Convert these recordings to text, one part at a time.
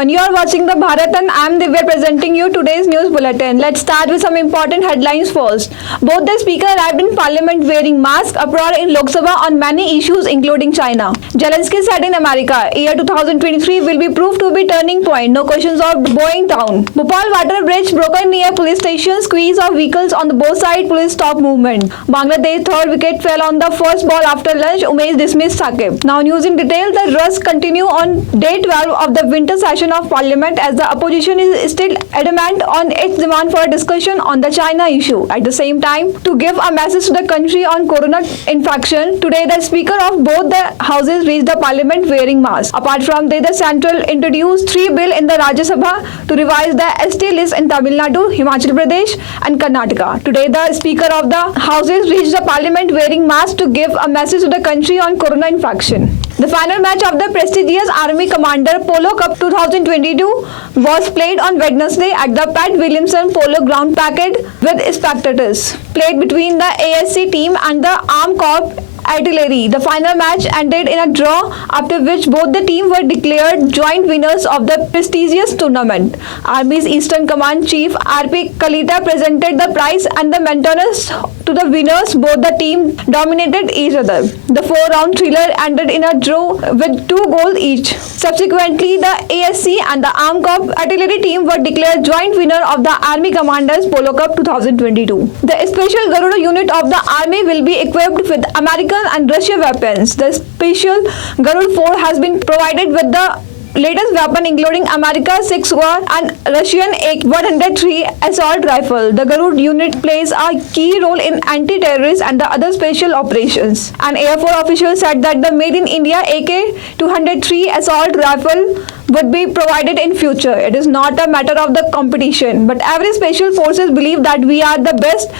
everyone, you are watching the Bharat and I am Divya presenting you today's news bulletin. Let's start with some important headlines first. Both the speaker arrived in parliament wearing masks, uproar in Lok Sabha on many issues including China. Zelensky said in America, year 2023 will be proved to be turning point, no questions of bowing down. Bhopal water bridge broken near police station, squeeze of vehicles on the both sides, police stop movement. Bangladesh third wicket fell on the first ball after lunch, Umesh dismissed Saqib. Now news in detail, the rust continue on day 12 of the winter session of parliament as the opposition is still adamant on its demand for a discussion on the China issue. At the same time, to give a message to the country on corona infection, today the speaker of both the houses reached the parliament wearing masks. Apart from this, the central introduced 3 bills in the Rajya Sabha to revise the ST list in Tamil Nadu, Himachal Pradesh and Karnataka. Today the speaker of the houses reached the parliament wearing masks to give a message to the country on corona infection. The final match of the prestigious Army Commander Polo Cup 2022 was played on Wednesday at the Pat Williamson Polo Ground packed with spectators. Played between the ASC team and the Armed Corps Artillery. The final match ended in a draw, after which both the teams were declared joint winners of the prestigious tournament. Army's Eastern Command Chief R.P. Kalita presented the prize and the mentors to the winners. Both the teams dominated each other. The 4-round thriller ended in a draw with 2 goals each. Subsequently, the ASC and the Armed Corps Artillery team were declared joint winner of the Army Commanders Polo Cup 2022. The special Garuda unit of the Army will be equipped with American and Russian weapons. The special Garud 4 has been provided with the latest weapon including America 6 war and Russian AK-103 assault rifle. The Garud unit plays a key role in anti-terrorist and the other special operations. An Air Force official said that the Made in India AK-203 assault rifle would be provided in future. It is not a matter of the competition, but every special forces believe that we are the best,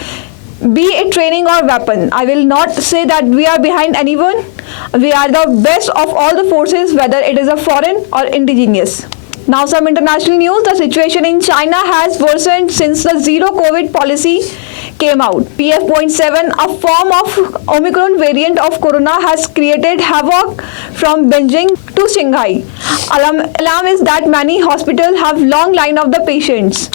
be it training or weapon. I will not say that we are behind anyone. We are the best of all the forces, whether it is a foreign or indigenous. Now some international news. The situation in China has worsened since the zero COVID policy came out. PF.7, a form of Omicron variant of corona, has created havoc from Beijing to Shanghai. Alarm is that many hospitals have long line of the patients.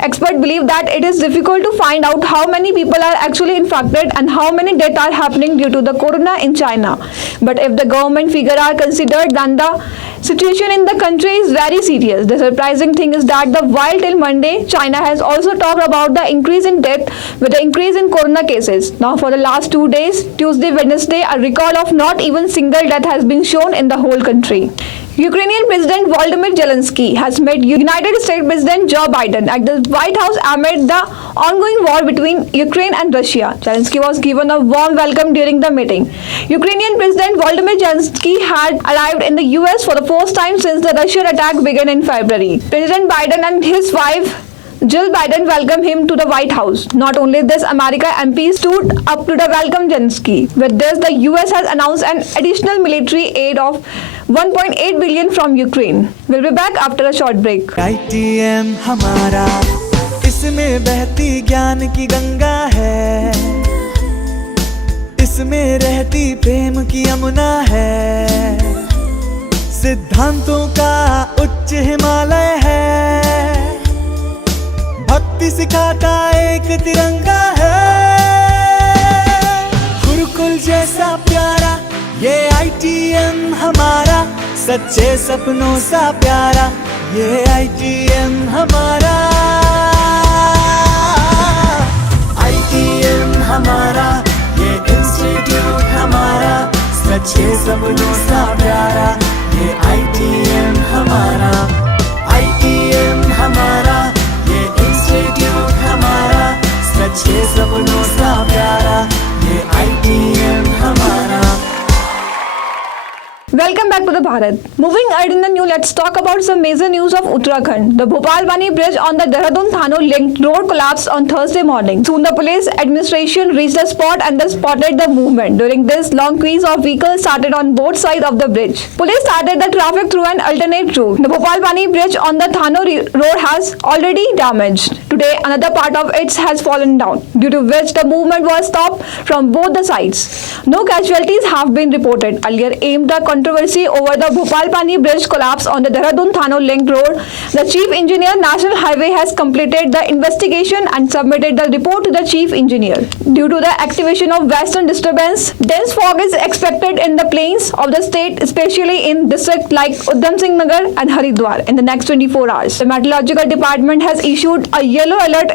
Experts believe that it is difficult to find out how many people are actually infected and how many deaths are happening due to the corona in China. But if the government figures are considered, then the situation in the country is very serious. The surprising thing is that while till Monday, China has also talked about the increase in death with the increase in corona cases. Now for the last 2 days, Tuesday, Wednesday, a record of not even single death has been shown in the whole country. Ukrainian President Volodymyr Zelensky has met United States President Joe Biden at the White House amid the ongoing war between Ukraine and Russia. Zelensky was given a warm welcome during the meeting. Ukrainian President Volodymyr Zelensky had arrived in the US for the first time since the Russian attack began in February. President Biden and his wife Jill Biden welcomed him to the White House. Not only this, America MPs stood up to the welcome Zelensky. With this, the US has announced an additional military aid of 1.8 billion from Ukraine. We'll be back after a short break. ITM हमारा, इसमें बहती ज्ञान की गंगा है, इसमें रहती प्रेम की यमुना है, सिद्धांतों का उच्च हिमालय है, भक्ति सिखाता एक तिरंगा है, गुरुकुल जैसा प्यारा ये ITM हमारा, सच्चे सपनों सा प्यारा ये ITM हमारा, ITM हमारा, ये इंस्टीट्यूट हमारा, सच्चे सपनों सा प्यारा ये ITM हमारा, ITM हमारा, ये इंस्टीट्यूट हमारा, सच्चे सपनों सा प्यारा ये ITM हमारा. Welcome back to the Bharat. Moving ahead in the news, let's talk about some major news of Uttarakhand. The Bhopal-Bani bridge on the Dehradun-Thano linked road collapsed on Thursday morning. Soon the police administration reached the spot and they spotted the movement. During this, long queues of vehicles started on both sides of the bridge. Police started the traffic through an alternate route. The Bhopal-Bani bridge on the Thano road has already damaged. Today, another part of it has fallen down, due to which the movement was stopped from both the sides. No casualties have been reported. Earlier aimed the controversy over the Bhopal-Pani bridge collapse on the Dehradun-Thano link road, the Chief Engineer National Highway has completed the investigation and submitted the report to the Chief Engineer. Due to the activation of western disturbance, dense fog is expected in the plains of the state, especially in districts like Udham Singh Nagar and Haridwar in the next 24 hours. The Meteorological Department has issued a yellow alert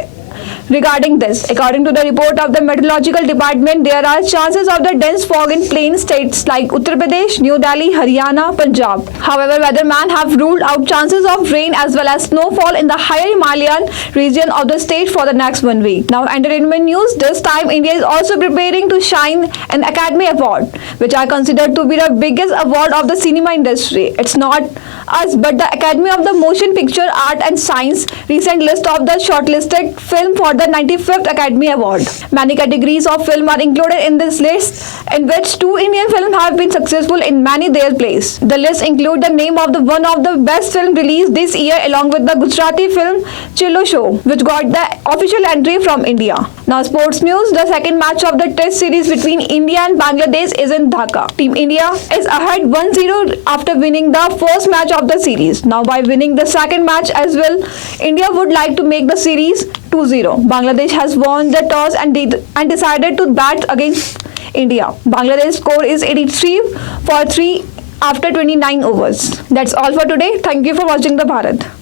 regarding this. According to the report of the Meteorological Department, there are chances of the dense fog in plain states like Uttar Pradesh, New Delhi, Haryana, Punjab. However, weathermen have ruled out chances of rain as well as snowfall in the higher Himalayan region of the state for the next 1 week. Now, entertainment news. This time, India is also preparing to shine an Academy Award, which are considered to be the biggest award of the cinema industry. It's not us, but the Academy of the Motion Picture, Art and Science recent list of the shortlisted film for the 95th Academy Award. Many categories of film are included in this list, in which 2 Indian films have been successful in many their place. The list includes the name of the one of the best film released this year along with the Gujarati film Chillo Show, which got the official entry from India. Now sports news. The second match of the test series between India and Bangladesh is in Dhaka. Team India is ahead 1-0 after winning the first match of the series. Now by winning the second match as well, India would like to make the series 2-0. Bangladesh has won the toss and decided to bat against India. Bangladesh score is 83 for 3 after 29 overs. That's all for today. Thank you for watching the Bharat.